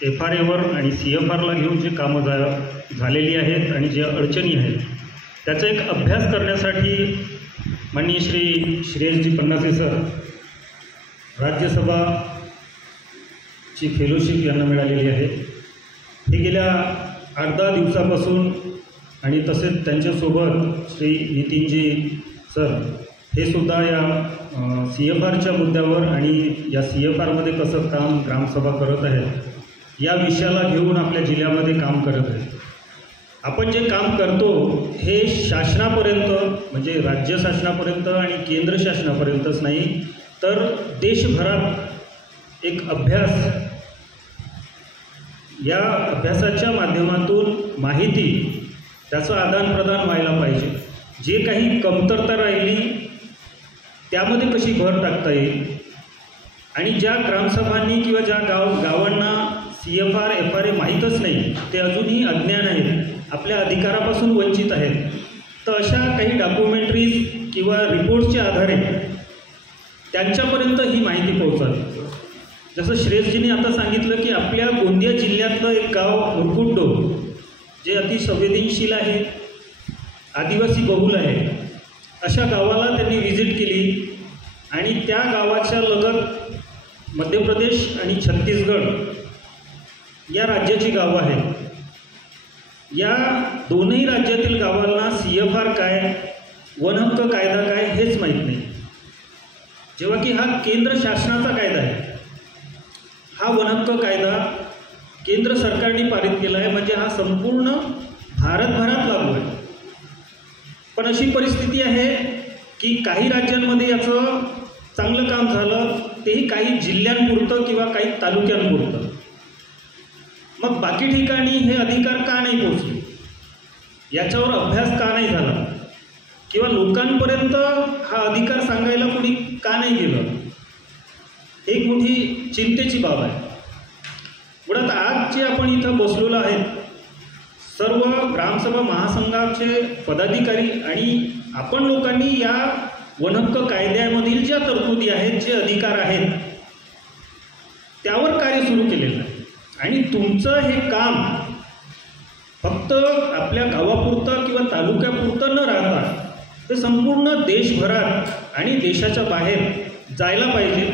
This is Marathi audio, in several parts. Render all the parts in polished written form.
FRAवर आणि CFRला घेऊन जे कामं झालेली आहेत आणि जे अडचणी आहेत त्याचा एक अभ्यास करण्यासाठी माननीय श्री श्रेयसजी पन्नासे सर राज्यसभाची फेलोशिप यांना मिळालेली आहे। हे गेल्या 8-10 दिवसापासून आणि तसेच त्यांच्यासोबत श्री नितीनजी सर हे सुद्धा या CFRच्या मुद्द्यावर आणि या CFRमध्ये कसं काम ग्रामसभा करत आहेत या विषयाला घेऊन आपल्या जिल्ह्यामध्ये काम करत आहेत। आपण जे काम करतो हे शासनापर्यंत म्हणजे राज्य शासनापर्यंत आणि केंद्र शासनापर्यंतच नाही तर देशभरात एक अभ्यास, या अभ्यासाच्या माध्यमातून माहिती त्याचं आदानप्रदान व्हायला पाहिजे। जे काही कमतरता राहिली त्यामध्ये कशी भर टाकता येईल आणि ज्या ग्रामसभांनी किंवा ज्या गावांना CFR FRA माहीतच नाही, ते अजूनही अज्ञान आहेत, आपल्या अधिकारापासून वंचित आहेत, तर अशा काही डॉक्युमेंटरीज किंवा रिपोर्ट्सच्या आधारे त्यांच्यापर्यंत ही माहिती पोहोचावी। जसं श्रेयसजींनी आता सांगितलं की आपल्या गोंदिया जिल्ह्यातलं एक गाव मुरकुंडो जे अति संवेदनशील आहे, आदिवासी बहुल आहे, अशा गावाला त्यांनी व्हिजिट केली आणि त्या गावाच्या लगत मध्य प्रदेश आणि छत्तीसगड या राज्याची गावं आहेत। या दोनही राज्यातील गावांना CFR काय, वन हक्क कायदा काय हेच माहीत नाही, जेव्हा की हा केंद्र शासनाचा कायदा आहे। हा वन हक्क कायदा केंद्र सरकारने पारित केला आहे, म्हणजे हा संपूर्ण भारतभरात लागू आहे। पण अशी परिस्थिती आहे की काही राज्यांमध्ये याचं चांगलं काम झालं, तेही काही जिल्ह्यांपुरतं किंवा काही तालुक्यांपुरतं। मग बाकी ठिकाणी हे अधिकार का नाही पोहोचले, याच्यावर अभ्यास का नाही झाला किंवा लोकांपर्यंत हा अधिकार सांगायला कोणी का नाही गेलं, एक मोठी चिंतेची बाब आहे। मुळात आज जे आपण इथं बसलेलो आहेत सर्व ग्रामसभा महासंघाचे पदाधिकारी आणि आपण लोकांनी या वनहक्क कायद्यामधील ज्या तरतुदी आहेत, जे अधिकार आहेत त्यावर कार्य सुरू केलेलं आहे आणि तुमचं हे काम फक्त आपल्या गावापुरतं किंवा तालुक्यापुरतं न राहता ते संपूर्ण देशभरात आणि देशाच्या बाहेर जायला पाहिजे,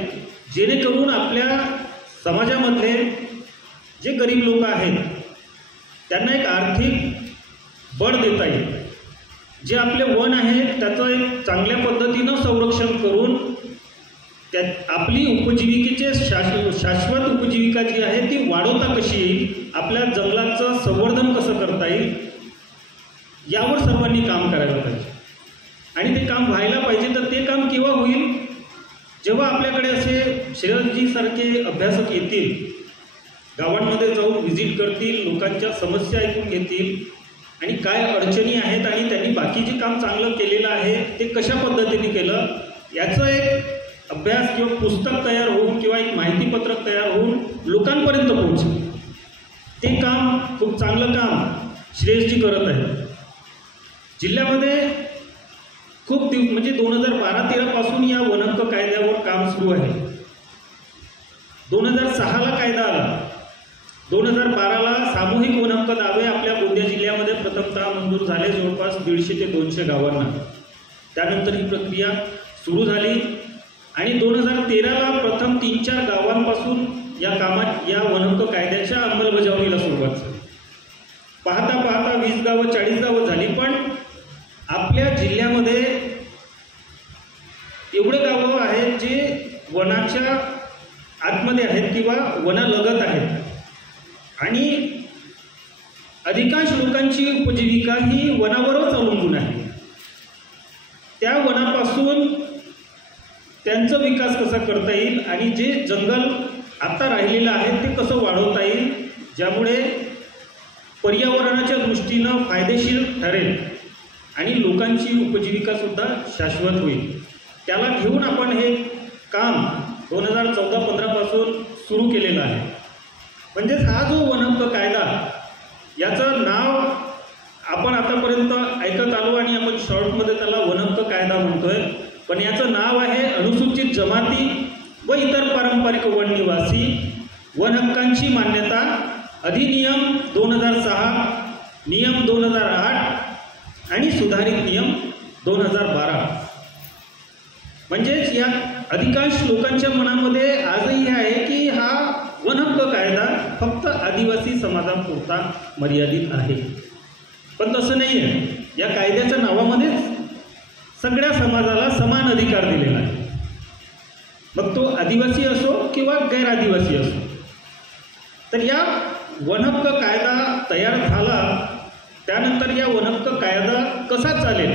जेणेकरून आपल्या समाजामधले जे गरीब लोक आहेत त्यांना एक आर्थिक बळ देता येईल। जे आपले वन आहे त्याचं एक चांगल्या पद्धतीनं संरक्षण करून त्यात आपली उपजीविकेचे शाश्वत उपजीविका जी आहे ती वाढवता कशी येईल, आपल्या जंगलाचं संवर्धन कसं करता येईल, यावर सर्वांनी काम करायला पाहिजे आणि ते काम व्हायला पाहिजे। तर ते काम केव्हा होईल, जेव्हा आपल्याकडे असे श्रेयसजीसारखे अभ्यासक येतील, गावांमध्ये जाऊन व्हिजिट करतील, लोकांच्या समस्या ऐकून घेतील आणि काय अडचणी आहेत आणि त्यांनी बाकी जे काम चांगलं केलेलं आहे ते कशा पद्धतीने केलं याचं एक अभ्यास किंवा पुस्तक तयार होऊन किंवा एक माहितीपत्रक तयार होऊन लोकांपर्यंत पोहोचेल। ते काम खूप चांगलं काम श्रेयसजी करत आहेत। जिल्ह्यामध्ये खूप म्हणजे 2012-13 पासून या वनहक्क कायद्यावर काम सुरू आहे। 2006ला कायदा आला, 2012ला सामूहिक वनहक्क दावे आपल्या गोंदिया जिल्ह्यामध्ये प्रथमतः मंजूर झाले, जवळपास 150 ते 200 गावांना। त्यानंतर ही प्रक्रिया सुरू झाली आणि 2013ला प्रथम 3-4 गावांपासून या वनहक्क कायद्याच्या अंमलबजावणीला सुरुवात झाली। पाहता पाहता 20 गावं 40 गावं झाली, पण आपल्या जिल्ह्यामध्ये एवढे गावं आहेत जे वनाच्या आतमध्ये आहेत किंवा वनालगत आहेत आणि अधिकांश लोकांची उपजीविका ही वनावरच अवलंबून आहे। त्या वनापासून त्यांचा विकास कसा करता येईल आणि जे जंगल आता राहिलेलं आहे ते कसं वाढवता येईल, ज्यामुळे पर्यावरणाच्या दृष्टीनं फायदेशीर ठरेल आणि लोकांची उपजीविकासुद्धा शाश्वत होईल, त्याला घेऊन आपण हे काम 2014-15 पासून सुरू केलेलं आहे। म्हणजेच हा जो वनहक्क कायदा याचं नाव आपण आतापर्यंत ऐकत आलो आणि आपण शॉर्टमध्ये त्याला वनहक्क कायदा म्हणतोय, पण याचं नाव आहे अनुसूचित जमाती व इतर पारंपरिक वन निवासी वन हक्कांची मान्यता अधिनियम 2006, नियम 2008 आणि सुधारित नियम 2012. म्हणजेच या अधिकांश लोकांच्या मनामध्ये आजही आहे की हा वन हक्क कायदा फक्त आदिवासी समाजापुरता मर्यादित आहे. पण तसं नाही आहे. या कायद्याच्या नावामध्येच सगळ्या समाजाला समान अधिकार दिलेला आहे, मग तो आदिवासी असो किंवा गैरआदिवासी असो. तर या वन हक्क कायदा तयार झाला, त्यानंतर या वन हक्क कायदा कसा चालेल?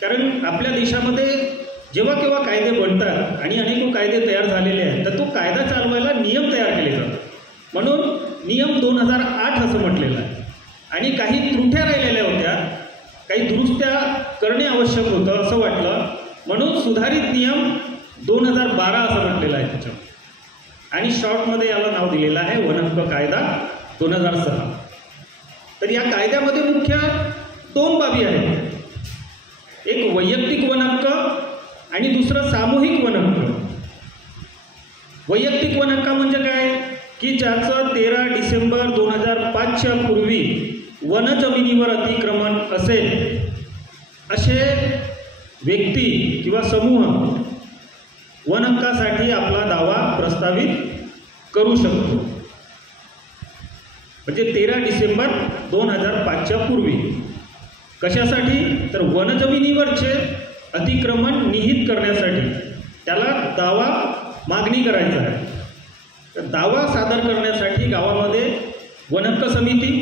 कारण आपल्या देशामध्ये जेव्हा केव्हा कायदे बनतात आणि अनेक कायदे तयार झालेले आहेत, तर तो कायदा चालवायला नियम तयार केले जातात. म्हणून नियम 2008 असं म्हटलेलं आहे. आणि काही त्रुट्या राहिलेल्या होत्या, काही दुरुस्त्या करणे आवश्यक होतं असं वाटलं, म्हणून सुधारित नियम 2012 असं म्हटलेलं आहे त्याच्यावर. आणि शॉर्टमध्ये याला नाव दिलेलं आहे वन हक्क कायदा 2006. तर या कायद्यामध्ये मुख्य 2 बाबी आहेत. एक वैयक्तिक वन हक्क आणि दुसरं सामूहिक वन हक्क. वैयक्तिक वन हक्क म्हणजे काय की ज्याचं 13 डिसेंबर 2005च्या पूर्वी वन जमिनीवर अतिक्रमण असेल असे व्यक्ती किंवा समूह वन हक्कासाठी आपला दावा प्रस्तावित करू शकतो. म्हणजे 13 डिसेंबर 2005च्या पूर्वी. कशासाठी? तर वन जमिनीवरचे अतिक्रमण निहित करण्यासाठी त्याला दावा मागणी करायचा आहे. तर दावा सादर करण्यासाठी गावामध्ये वन हक्क समिती,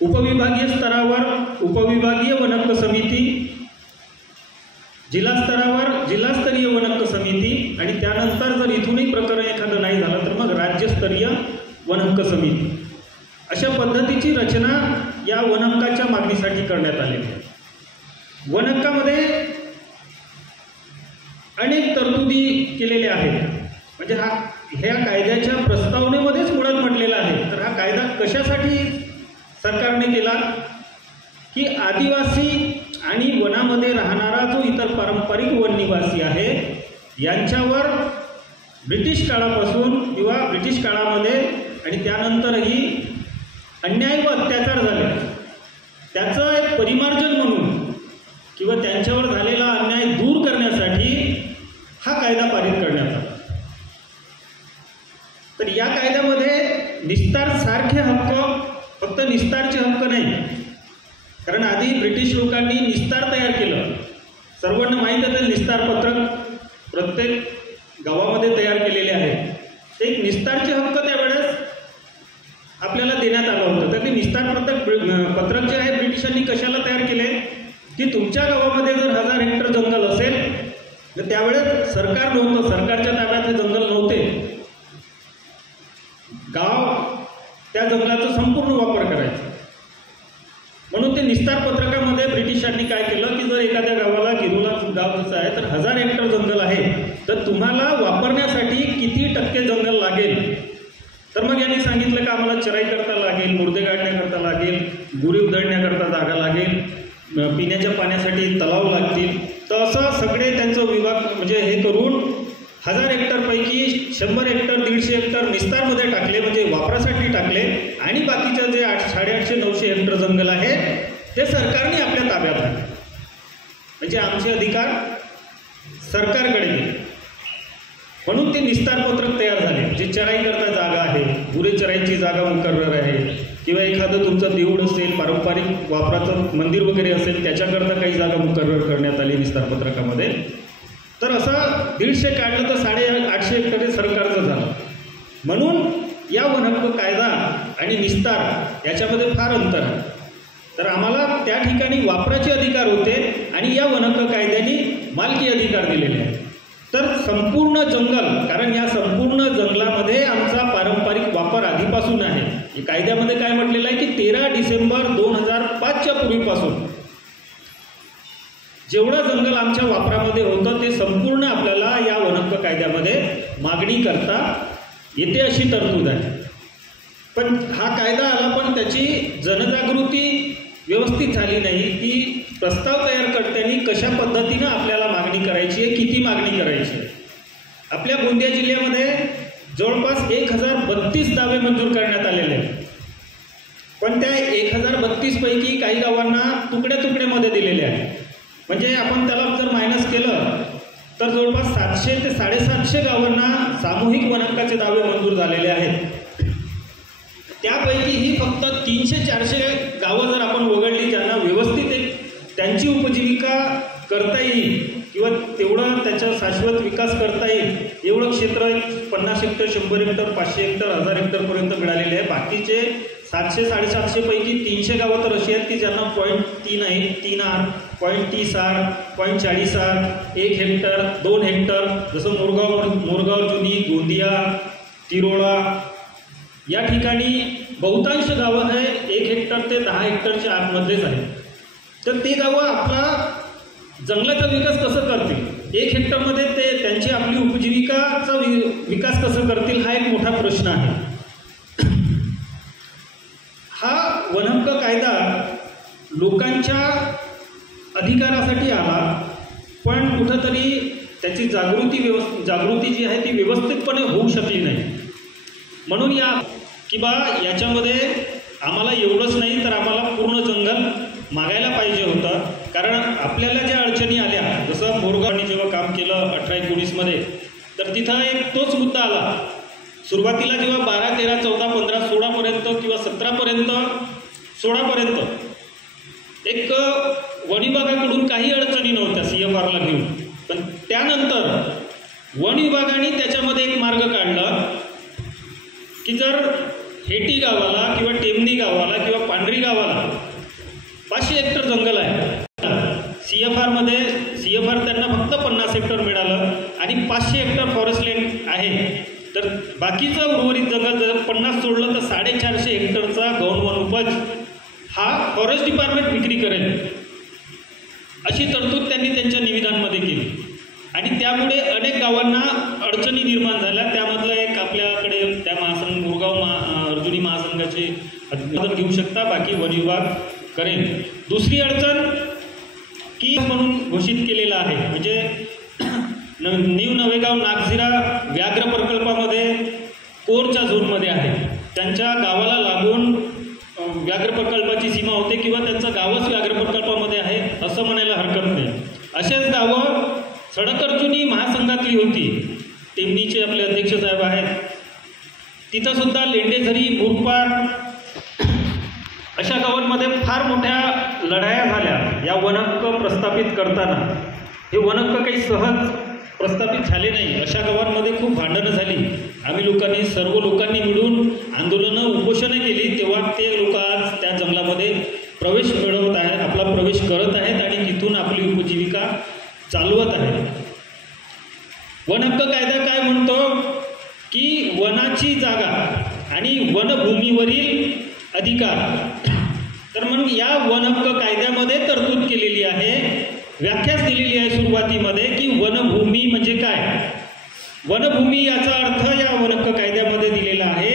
उपविभागीय स्तरावर उपविभागीय वन हक्क समिती, जिल्हा स्तरावर जिल्हास्तरीय वन हक्क समिती आणि त्यानंतर जर इथूनही प्रकरण एखादं नाही झालं तर मग राज्यस्तरीय वन हक्क समिती. अशा पद्धतीची रचना या वन हक्काच्या मागणीसाठी करण्यात आलेली आहे. वन हक्कामध्ये अनेक तरतुदी केलेल्या आहेत. म्हणजे ह्या कायद्याच्या प्रस्तावनेमध्येच मुळात म्हटलेलं आहे. तर हा कायदा कशासाठी सरकारने केला की आदिवासी आणि वनामध्ये राहणारा जो इतर पारंपरिक वन निवासी आहे यांच्यावर ब्रिटिश काळापासून किंवा ब्रिटिश काळामध्ये आणि त्यानंतरही अन्याय व अत्याचार झाले, त्याचं एक परिमार्जन म्हणून किंवा त्यांच्यावर झालेला अन्याय दूर करण्यासाठी हा कायदा पारित करण्यात आला. तर या कायद्यामध्ये निस्तार सारखे हक्क, फक्त निस्तारचे हक्क नाही. कारण आधी ब्रिटिश लोकांनी निस्तार तयार केलं. सर्वांना माहीत आहे निस्तार पत्रक प्रत्येक गावामध्ये तयार केलेले आहे. ते एक निस्तारचे हक्क त्यावेळेस आपल्याला देण्यात आलं होतं. तर ते निस्तार पत्रक जे आहे ब्रिटिशांनी कशाला तयार केले की तुमच्या गावामध्ये जर 1000 हेक्टर जंगल असेल तर त्यावेळेस सरकार नव्हतं, सरकारच्या ताब्यात हे जंगल नव्हते. गाव त्या जंगलाचा संपूर्ण वापर करायचा. म्हणून ते निस्तार पत्रकामध्ये ब्रिटिशांनी काय केलं की जर एखाद्या गावाला गिरोला गाव जसं आहे तर 1000 हेक्टर जंगल आहे, तर तुम्हाला वापरण्यासाठी किती टक्के जंगल लागेल. तर मग यांनी सांगितलं की आम्हाला चराई करता लागेल, मुर्दे गाडण्याकरता लागेल, गुरे उधळण्याकरता जागा लागेल, पिण्याच्या पाण्यासाठी तलाव लागतील. तर असं सगळे त्यांचं विभाग म्हणजे हे करून 1000 हेक्टरपैकी 100 हेक्टर 150 हेक्टर निस्तारमध्ये टाकले, म्हणजे वापरासाठी टाकले. आणि बाकीचं जे 850-900 हेक्टर जंगल आहे ते सरकारने आपल्या ताब्यात आहे. म्हणजे आमचे अधिकार सरकारकडे गेले. म्हणून ते निस्तार पत्रक तयार झाले. जे चराई करता जागा आहे, गुरे चराईची जागा मुकर्रर आहे, किंवा एखादं तुमचं देऊळ असेल, पारंपरिक वापराचं मंदिर वगैरे असेल त्याच्याकरता काही जागा मुकर्रर करण्यात आली निस्तार पत्रकामध्ये. तर असं 150 काढलं तर 850 हेक्टर सरकारचं झालं. म्हणून या वन हक्क कायदा आणि निस्तार याच्यामध्ये फार अंतर आहे. तर आम्हाला त्या ठिकाणी वापराचे अधिकार होते आणि या वन हक्क कायद्याने मालकी अधिकार दिलेले आहेत. तर संपूर्ण जंगल, कारण या संपूर्ण जंगलामध्ये आमचा पारंपरिक वापर आधीपासून आहे. कायद्यामध्ये काय म्हटलेलं आहे की 13 डिसेंबर 2005च्या पूर्वीपासून जेवढं जंगल आमच्या वापरामध्ये होतं ते संपूर्ण आपल्याला या वन हक्क कायद्यामध्ये मागणी करता येते अशी तरतूद आहे. पण हा कायदा आला पण त्याची जनजागृती व्यवस्थित झाली नाही की प्रस्ताव तयारकर्त्यांनी कशा पद्धतीनं आपल्याला मागणी करायची आहे, किती मागणी करायची आहे. आपल्या गोंदिया जिल्ह्यामध्ये जवळपास 1032 दावे मंजूर करण्यात आलेले आहेत. पण त्या 1032 पैकी काही गावांना तुकड्या तुकड्यामध्ये दिलेले आहे. म्हणजे आपण त्याला जर मायनस केलं तर जवळपास 700 ते 750 गावांना सामूहिक वनहक्काचे दावे मंजूर झालेले आहेत. त्यापैकीही फक्त 300-400 गावं जर आपण वगळली ज्यांना व्यवस्थित त्यांची उपजीविका करता येईल किंवा तेवढं त्याचा शाश्वत विकास करता येईल एवढं क्षेत्र 50 हेक्टर, 100 हेक्टर, 500 हेक्टर, 1000 हेक्टरपर्यंत मिळालेले आहे. बाकीचे 700-750 पैकी 300 गावं तर अशी आहेत की ज्यांना 0.3 आहे, 3 are, 0.30 are, 0.40 are, 1 hectare, 2 hectare, जसं मोरगाव जुनी, गोंदिया, तिरोळा या ठिकाणी बहुतांश गावं आहे 1 हेक्टर ते 10 हेक्टरच्या आतमध्येच आहे. तर ते गावं आपला जंगलाचा विकास कसं करतील, 1 हेक्टरमध्ये ते त्यांची आपली उपजीविकाचा विकास कसं करतील हा एक मोठा प्रश्न आहे. हा वनहक्क कायदा लोकांच्या अधिकारासाठी आला, पण कुठंतरी त्याची जागृती जी आहे ती व्यवस्थितपणे होऊ शकली नाही. म्हणून याच्यामध्ये आम्हाला एवढंच नाही तर आम्हाला पूर्ण जंगल मागायला पाहिजे होतं. कारण आपल्याला ज्या अडचणी आल्या, जसं मोरगावनी जेव्हा काम केलं 18-19मध्ये, तर तिथं एक तोच मुद्दा आला. सुरुवातीला जेव्हा 12, 13, 14, 15, 16पर्यंत किंवा 17पर्यंत 16पर्यंत एक वन विभागाकडून काही अडचणी नव्हत्या CFRला घेऊन. पण त्यानंतर वन विभागाने त्याच्यामध्ये एक मार्ग काढला की जर हेटी गावाला किंवा टेमनी गावाला किंवा पांढरी गावाला 500 हेक्टर जंगल आहे, CFR त्यांना फक्त 50 हेक्टर मिळालं आणि 500 हेक्टर फॉरेस्ट लँड आहे, तर बाकीचं उर्वरित जंगल जर 50 सोडलं तर 450 हेक्टरचा गौण वनोपज हा फॉरेस्ट डिपार्टमेंट विक्री करेल अशी तरतूद त्यांनी त्यांच्या निविदांमध्ये केली. आणि त्यामुळे अनेक गावांना अडचणी निर्माण झाल्या. त्यामधलं एक आपल्याकडे त्या अर्जुनी महासंघाचे अभिवादन घेऊ शकता, बाकी वन विभाग करेल. दुसरी अडचण की म्हणून घोषित केलेला आहे, म्हणजे न्यू नवेगाव नागझिरा व्याघ्र प्रकल्पामध्ये कोरच्या झोनमध्ये आहे. त्यांच्या गावाला लागून व्याघ्र प्रकल्पाची सीमा होते किंवा त्यांचं गावच व्याघ्र प्रकल्पामध्ये आहे असं म्हणायला हरकत नाही. असेच गावं सडकर्जुनी महासंघातली होती, टेमनीचे आपले अध्यक्ष साहेब आहेत, तिथंसुद्धा लेंडेझरी, मुरपाड अशा गावांमध्ये फार मोठ्या लढाया झाल्या या वनहक्क प्रस्थापित करताना. हे वनहक्क काही सहज प्रस्थापित झाले नाही. अशा गावांमध्ये खूप भांडणं झाली. आम्ही सर्व लोकांनी मिळून आंदोलनं, उपोषणं केली. तेव्हा ते लोक आज त्या जंगलामध्ये प्रवेश मिळवत आहेत, आपला प्रवेश करत आहेत आणि तिथून आपली उपजीविका चालवत आहेत. वनहक्क कायदा काय म्हणतो की वनाची जागा आणि वनभूमीवरील अधिकार. तर मग या वनहक्क कायद्यामध्ये तरतूद केलेली आहे, व्याख्याच दिलेली आहे सुरुवातीमध्ये की वनभूमी म्हणजे काय. वनभूमी याचा अर्थ या वनहक्क कायद्यामध्ये दिलेला आहे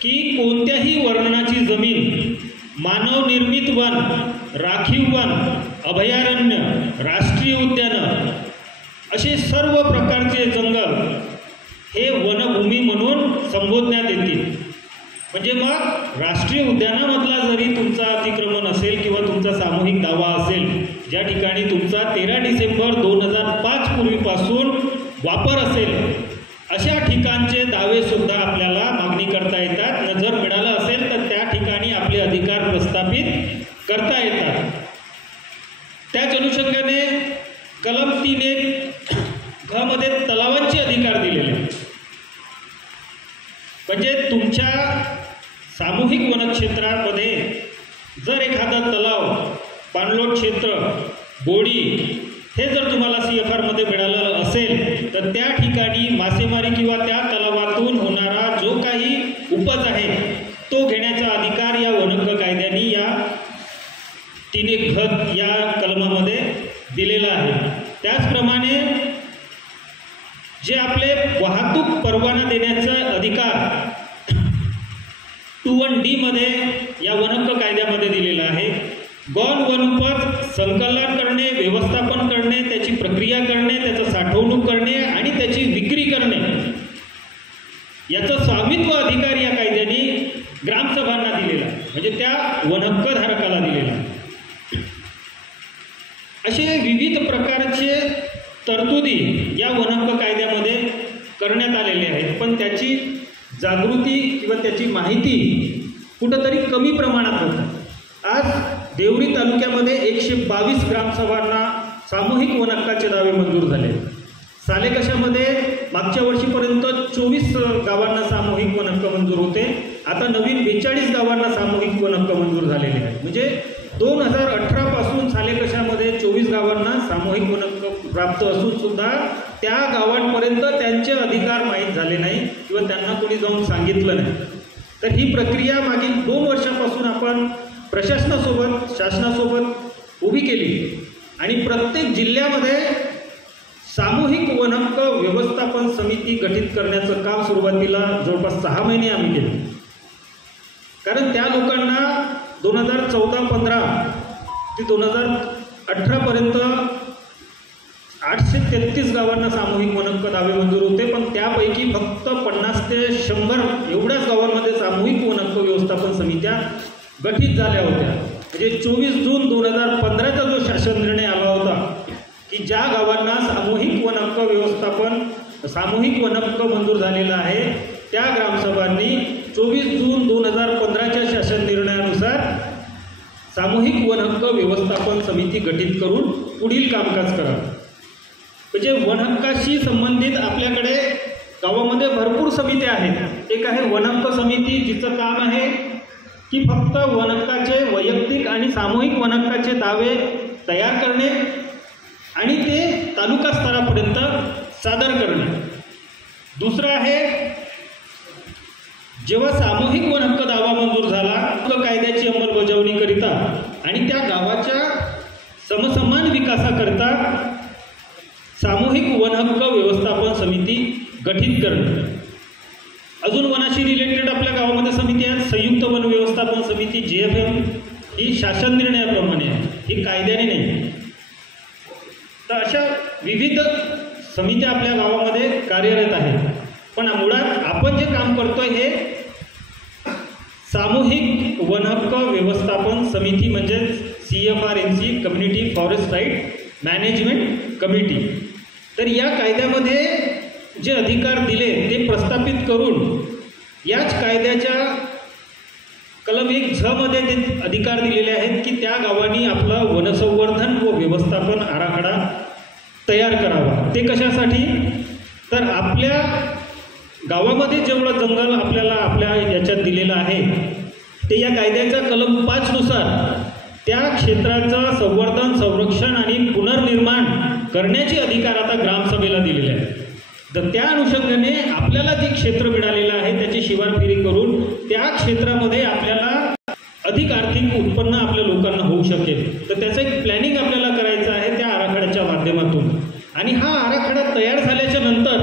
की कोणत्याही वर्णनाची जमीन, मानवनिर्मित वन, राखीव वन, अभयारण्य, राष्ट्रीय उद्यानं असे सर्व प्रकारचे जंगल हे वनभूमी म्हणून संबोधण्यात येतील. म्हणजे मग राष्ट्रीय उद्यानामधला जरी तुमचा अतिक्रमण असेल किंवा तुमचा सामूहिक दावा असेल, ज्या ठिकाणी तुमचा 13 डिसेंबर 2005 पूर्वीपासून वापर असेल, अशा ठिकाणचे दावेसुद्धा आपल्याला मागणी करता येतात. जर मिळालं असेल तर त्या ठिकाणी आपले अधिकार प्रस्थापित करता येतात. त्याच अनुषंगाने कलम 3(1) मध्ये तलावांचे अधिकार दिलेले आहेत. म्हणजे तुमच्या सामूहिक वनक्षेत्रामध्ये जर एखादा तलाव, पाणलोट क्षेत्र, बोडी हे जर तुम्हाला CFRमध्ये मिळालं असेल तर त्या ठिकाणी मासेमारी किंवा त्या तलावातून होणारा जो काही उपज आहे तो घेण्याचा अधिकार या वनहक्क कायद्याने या 3(1) या कलमामध्ये दिलेला आहे. त्याचप्रमाणे जे आपले वाहतूक परवाना देण्याचा अधिकार 2(1)D मध्ये या वनहक्क कायद्यामध्ये दिलेला आहे. गौण वनोपज संकलन करणे, व्यवस्थापन करणे, त्याची प्रक्रिया करणे, त्याचं साठवणूक करणे आणि त्याची विक्री करणे याचं स्वामित्व अधिकार या कायद्याने ग्रामसभांना दिलेला, म्हणजे त्या वनहक्कधारकाला दिलेला. असे विविध प्रकारचे तरतुदी या वनहक्क कायद्यामध्ये करण्यात आलेले आहेत, पण त्याची जागृती किंवा त्याची माहिती कुठंतरी कमी प्रमाणात होतं. आज देवरी तालुक्यामध्ये 122 ग्रामसभांना सामूहिक वनहक्काचे दावे मंजूर झाले. सालेकशामध्ये मागच्या वर्षीपर्यंत 24 गावांना सामूहिक वनहक्क मंजूर होते. आता नवीन 42 गावांना सामूहिक वनहक्क मंजूर झालेले आहेत. म्हणजे 2018 पासून सालेकशामध्ये 24 गावांना सामूहिक वनहक्क प्राप्त असून सुद्धा त्या गावांपर्यंत त्यांचे अधिकार माहीत झाले नाही किंवा त्यांना कोणी जाऊन सांगितलं नाही. तर ही प्रक्रिया मागील 2 वर्षापासून आपण प्रशासनासोबत शासनासोबत उभी केली आणि प्रत्येक जिल्ह्यामध्ये सामूहिक वनहक्क व्यवस्थापन समिती गठीत करण्याचं काम सुरुवातीला जवळपास 6 महिने आम्ही केले. कारण त्या लोकांना 2014-15 ते 2018पर्यंत 833 गावांना सामूहिक वनहक्क दावे मंजूर होते, पण त्यापैकी फक्त 50 ते 100 एवढ्याच गावांमध्ये सामूहिक वनहक्क व्यवस्थापन समित्या गठीत झाल्या होत्या. म्हणजे 24 जून 2015चा जो शासन निर्णय आला होता की ज्या गावांना सामूहिक वनहक्क व्यवस्थापन सामूहिक वनहक्क मंजूर झालेला आहे त्या ग्रामसभांनी 24 जून 2015च्या शासन निर्णयानुसार सामूहिक वनहक्क व्यवस्थापन समिती गठीत करून पुढील कामकाज करा. म्हणजे वनहक्काशी संबंधित आपल्याकडे गावामध्ये भरपूर समित्या आहेत. एक आहे वनहक्क समिती, जिचं काम आहे की फक्त वनहक्काचे वैयक्तिक आणि सामूहिक वनहक्काचे दावे तयार करणे आणि ते तालुका स्तरापर्यंत सादर करणे. दुसरं आहे जेव्हा सामूहिक वनहक्क दावा मंजूर झाला कायद्याची अंमलबजावणीकरिता आणि त्या गावाच्या समसमान विकासाकरिता सामूहिक वनहक्क व्यवस्थापन समिती गठीत करणे. अजून वनाशी रिलेटेड आपल्या गावामध्ये समिती आहे संयुक्त वन व्यवस्थापन समिती JFM. ही शासन निर्णयाप्रमाणे आहे, ही कायद्याने नाही. तर अशा विविध समित्या आपल्या गावामध्ये कार्यरत आहेत. पण मुळात आपण जे काम करतोय हे सामूहिक वनहक्क व्यवस्थापन समिती म्हणजे CFRNC community forest right management committee. तर या कायद्यामध्ये जे अधिकार दिले ते प्रस्थापित करून याच कायद्याच्या कलम 1 मध्ये ते अधिकार दिलेले आहेत की त्या गावांनी आपला वनसंवर्धन व व्यवस्थापन आराखडा तयार करावा. ते कशासाठी? तर आपल्या गावामध्ये जेवढं जंगल आपल्याला आपल्या याच्यात दिलेलं आहे ते या कायद्याच्या कलम 5 नुसार त्या क्षेत्राचं संवर्धन संरक्षण आणि पुनर्निर्माण करण्याचे अधिकार आता ग्रामसभेला दिलेले आहेत. तर त्या अनुषंगाने आपल्याला जे क्षेत्र मिळालेलं आहे त्याची शिवारफेरी करून त्या क्षेत्रामध्ये आपल्याला अधिक आर्थिक उत्पन्न आपल्या लोकांना होऊ शकेल. तर त्याचं एक प्लॅनिंग आपल्याला करायचं आहे त्या आराखड्याच्या माध्यमातून. आणि हा आराखडा तयार झाल्याच्या नंतर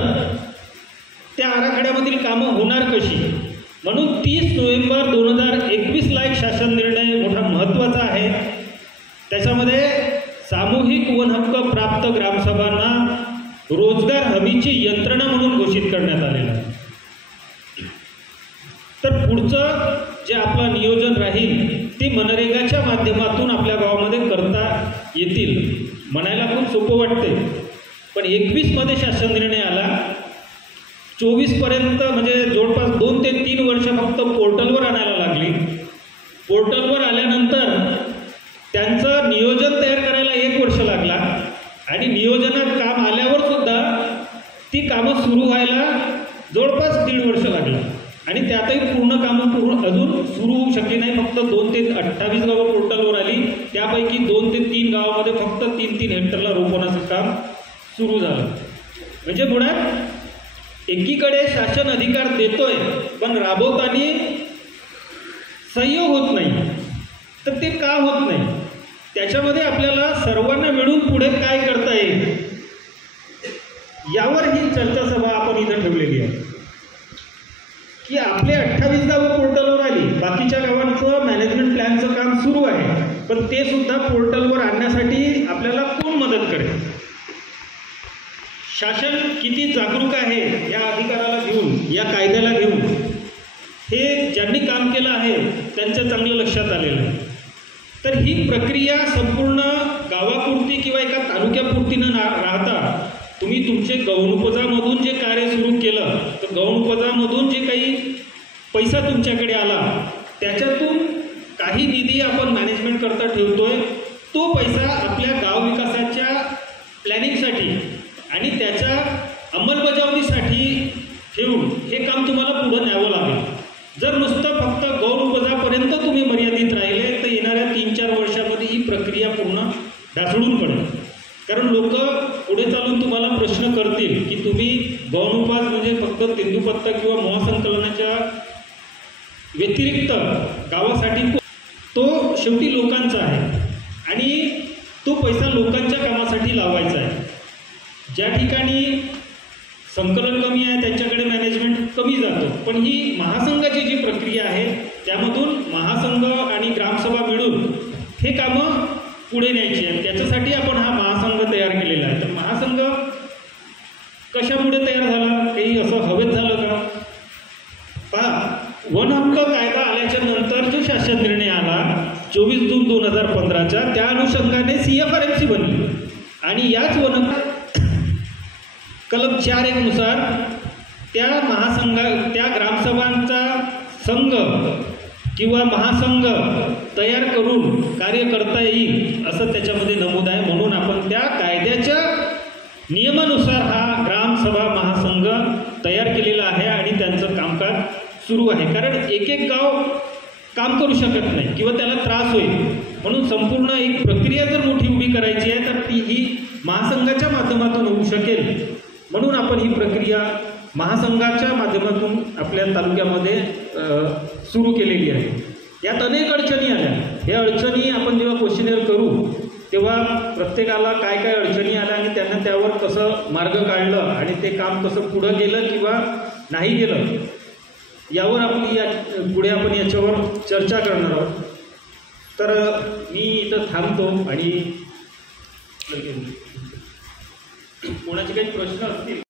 त्या आराखड्यामधील कामं होणार कशी, म्हणून 30 नोव्हेंबर 2021ला एक शासन निर्णय मोठा महत्त्वाचा आहे. त्याच्यामध्ये सामूहिक वनहक्क प्राप्त ग्रामसभांना रोजगार हमीची यंत्रणा म्हणून घोषित करण्यात आलेलं आहे. तर पुढचं जे आपलं नियोजन राहील ते मनरेगाच्या माध्यमातून आपल्या गावामध्ये करता येतील. म्हणायला खूप सोपं वाटते, पण 21मध्ये शासन निर्णय आला. 24पर्यंत म्हणजे जवळपास 2 ते 3 वर्ष फक्त पोर्टलवर आणायला लागली. पोर्टलवर आल्यानंतर त्यांचं नियोजन तयार करायला 1 वर्ष लागला आणि नियोजनात काम आल्यावर सुद्धा ती कामं सुरू व्हायला जवळपास 1.5 वर्ष लागला आणि त्यातही पूर्ण कामं अजून सुरू होऊ शकली नाही. फक्त 2 ते 28 गावं पोर्टलवर आली. त्यापैकी 2 ते 3 गावामध्ये फक्त 3-3 हेक्टरला रोपवण्याचं काम सुरू झालं. म्हणजे मुळात एकीकडे शासन अधिकार देतोय पण राबवताना सहयोग होत नाही. तर ते का होत नाही, त्याच्यामध्ये आपल्याला सर्वांना मिळून पुढे काय करता येईल यावर ही चर्चासभा आपण इथं ठेवलेली आहे. की आपले 28 गावं पोर्टलवर आली, बाकीच्या गावांचं मॅनेजमेंट प्लॅनचं काम सुरू आहे, पण ते सुद्धा पोर्टलवर आणण्यासाठी आपल्याला कोण मदत करेल? शासन किती जागरूक आहे या अधिकाराला घेऊन, या कायद्याला घेऊन, हे ज्यांनी काम केलं आहे त्यांच्या चांगलं लक्षात आलेलं आहे. तर ही प्रक्रिया संपूर्ण गावापुरती किंवा एका तालुक्यापुरती न राहता तुम्ही तुमचे गौणउपजामधून जे कार्य सुरू केलं, तर गौणउपजामधून जे काही पैसा तुमच्याकडे आला त्याच्यातून काही निधी आपण मॅनेजमेंट करता ठेवतोय. तो पैसा आपल्या गाव विकासाच्या प्लॅनिंगसाठी आणि त्याच्या अंमलबजावणीसाठी ठेवून हे काम तुम्हाला पुढे न्यावं लागेल. जर नुसतं फक्त गौणउपजापर्यंत तुम्ही मर्यादित राहिले तर येणाऱ्या 3-4 वर्षामध्ये ही प्रक्रिया पूर्ण ढासळून पडेल. कारण लोक पुढे चालून तुम्हाला प्रश्न करतील की तुम्ही गौणउपज म्हणजे फक्त तेंदूपत्ता किंवा महासंकलनाच्या व्यतिरिक्त गावासाठी तो शेवटी लोकांचा आहे आणि तो पैसा लोकांच्या कामासाठी लावायचा आहे. ज्या ठिकाणी संकलन कमी आहे त्यांच्याकडे मॅनेजमेंट कमी जातं. पण ही महासंघाची जी प्रक्रिया आहे त्यामधून महासंघ आणि ग्रामसभा मिळून हे कामं पुढे न्यायची आहे. त्याच्यासाठी आपण हा महासंघ तयार केलेला आहे. तर महासंघ कशामुळे तयार झाला? काही असं हवेत झालं का? पहा, वन हक्क कायदा आल्याच्या नंतर जो शासन निर्णय आला 24 जून 2015चा, त्या अनुषंगाने CFRMC बनली आणि याच वन कलम 4(1) नुसार त्या ग्रामसभांचा संघ किंवा महासंघ तयार करून कार्य करता येईल असं त्याच्यामध्ये नमूद आहे. म्हणून आपण त्या कायद्याच्या नियमानुसार हा ग्रामसभा महासंघ तयार केलेला आहे आणि त्यांचं कामकाज सुरू आहे. कारण एक गाव काम करू शकत नाही किंवा त्याला त्रास होईल, म्हणून संपूर्ण एक प्रक्रिया जर मोठी उभी करायची आहे तर ही महासंघाच्या माध्यमातून होऊ शकेल. म्हणून आपण ही प्रक्रिया महासंघाच्या माध्यमातून आपल्या तालुक्यामध्ये सुरू केलेली आहे. यात अनेक अडचणी आल्या. या अडचणी आपण जेव्हा क्वेश्चनेअर करू तेव्हा प्रत्येकाला काय काय अडचणी आल्या आणि त्यांना त्यावर कसं मार्ग काढलं आणि ते काम कसं पुढं गेलं किंवा नाही गेलं यावर आपली पुढे आपण याच्यावर चर्चा करणार आहोत. तर मी इथं थांबतो आणि कोणाचे काही प्रश्न असतील